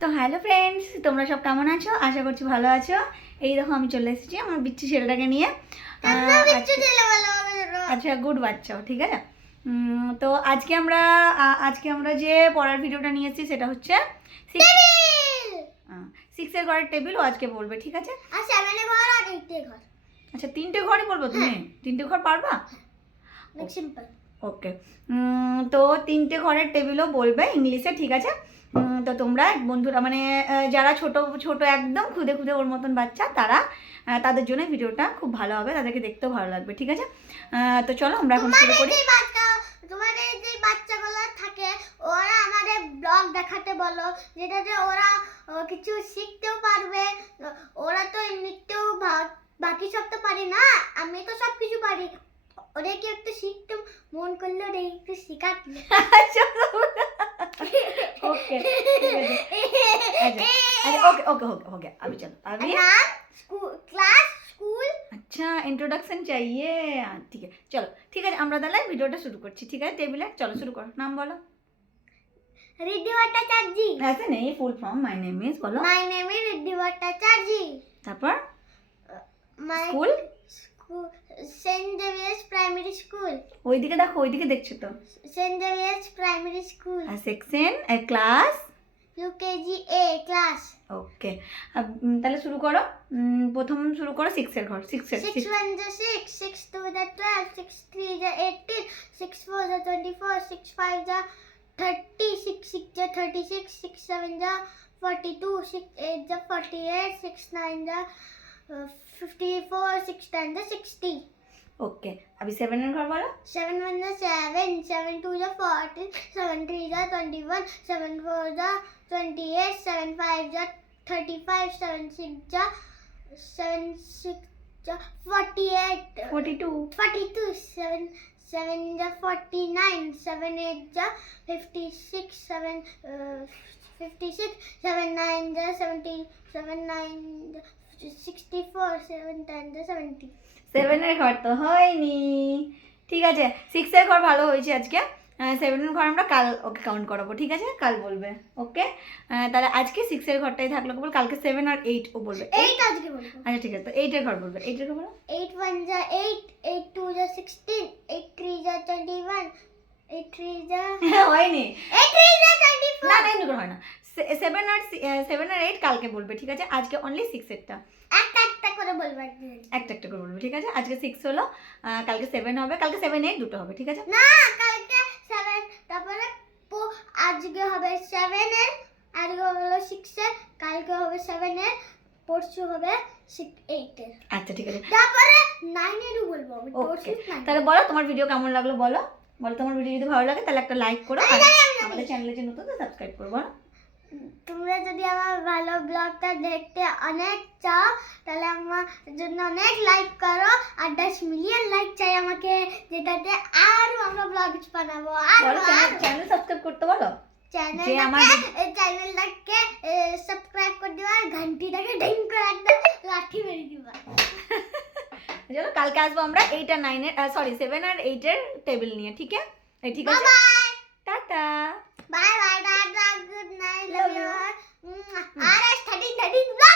তো hello friends, তোমরা সব কেমন আছো? আশা করছি ভালো আছো। এই দেখো আমি চলে এসেছি আমার বিচ্ছু ছেলেটাকে নিয়ে। আচ্ছা, গুড বাচ্চাও, ঠিক আছে। তো আজকে আমরা যে পড়ার ভিডিওটা নিয়ে এসেছি সেটা হচ্ছে 6 ঘরের টেবিল ও আজকে বলবে, ঠিক আছে? আচ্ছা, 3টে ঘরই বলবো তুমি? 3টে ঘর পারবা? সিম্পল। ওকে, তো 3টে ঘরের টেবিলও বলবে ইংলিশে, ঠিক আছে? তো তোমরা বন্ধুরা মানে যারা ছোট ছোট একদম খুদে খুদে ওর মতন বাচ্চা তারা তাদের জন্য ভিডিওটা খুব ভালো হবে, তাদেরকে দেখতেও ভালো লাগবে, ঠিক আছে? তো চলো আমরা এখন শুরু করি। তোমাদের যে বাচ্চাগুলো থাকে ওরা আমাদের ব্লগ দেখাতে বলো, যেটাতে ওরা কিছু শিখতেও পারবে। ওরা তো এমনিতেও বাকি সব তো পারি না, আমি তো সব কিছু পারি। ওদেরকে একটু শিখতে মন করলে ওদের একটু শেখাতে। ओके ओके हो गया अभी चलो अभी क्लास स्कूल। अच्छा इंट्रोडक्शन चाहिए, ठीक है चलो, ठीक है আমরা তাহলে ভিডিওটা শুরু করছি, ঠিক আছে? টেবিলে চলো শুরু করো, নাম বলো। রিদ্ধি ভট্টাচার্য। ऐसे नहीं, full form my name is बोलो। My name is Riddhi Bhattacharya. তারপর my school Saint Xavier's primary school. ওইদিকে দেখো, ওইদিকে দেখছো তো। Saint Xavier's primary school. আর section class UKG A class. Okay, তাহলে শুরু করো। প্রথম শুরু করো 6 এর ঘর। 6 এর 6 1 যা 6, 6 2 যা 12, 6 3 যা 18, 6 4 যা 24, 6 5 যা 30, 6 6 যা 36, 6 7 যা 42, 6 8 যা 48, 6 9 যা 54, 6 10 যা 60। ओके, अभी 7 এর ঘর বলো। 7 1 যা 7, 7 2 যা 14, 7 3 যা 21, 7 4 যা 28, 7 5 যা 35, 7 6 যা 48, 42 42, 7 7 যা 49, 7 8 যা 56, 7 56, 7 9 যা 70, 7 9 যা 64, 7 10 যা 70। 7 এর ঘর তো হয়নি, ঠিক আছে। 6 এর ঘর ভালো হয়েছে আজকে। 7 এর ঘর আমরা কাল ওকে কাউন্ট করাবো, ঠিক আছে? কাল বলবে, ওকে? তাহলে আজকে 6 এর ঘরটাই থাকলো কেবল, কালকে 7 আর 8 ও বলবে। 8 আজকে বলবো। আচ্ছা ঠিক আছে, তো 8 এর ঘর বলবে। 8 এর ঘর বলো। 8 1 যা 8, 8 2 যা 16, 8 3 যা 21, 8 3 যা হয়নি, 8 3 যা 24। না না এগুলো হয় না। 7 আর 8 কালকে বলবে, ঠিক আছে? আজকে অনলি 6 এরটা একটা একটা করে বলবো একদিন। একটা একটা করে বলবে, ঠিক আছে? আজকে 6 হলো, কালকে 7 হবে, কালকে 7 8 দুটো হবে, ঠিক আছে? না, কালকে 7, তারপরে আজকে হবে 7 এর, আজকে হলো 6 এর, কালকে হবে 7 এর, পরশু হবে 8 এর। আচ্ছা ঠিক আছে, তারপরে 9 এরও বলবো আমি। ওকে। তাহলে বলো তোমার ভিডিও কেমন লাগলো, বলো বলো। তোমার ভিডিও যদি ভালো লাগে তাহলে একটা লাইক করো, আর আমাদের চ্যানেলে যে নতুন সাবস্ক্রাইব করো, বলো। তোমরা যদি আমার ভালো ব্লগটা দেখতে অনেক চাও তাহলে আমার জন্য অনেক লাইক করো, আর 10 মিলিয়ন লাইক চাই আমাকে, যেটাতে আরো আমরা ব্লগ বানাবো। আর বলো চ্যানেল সাবস্ক্রাইব করতে বলো। যে আমার চ্যানেলটাকে সাবস্ক্রাইব করে দিবা, আর ঘন্টিটাকে ঢিং করে একদম লাঠি মেরে দিবা। চলো কালকে আসবো আমরা 8 আর 9 এর সরি 7 আর 8 এর টেবিল নিয়ে, ঠিক আছে? ঠিক আছে, বাই টাটা। বাই।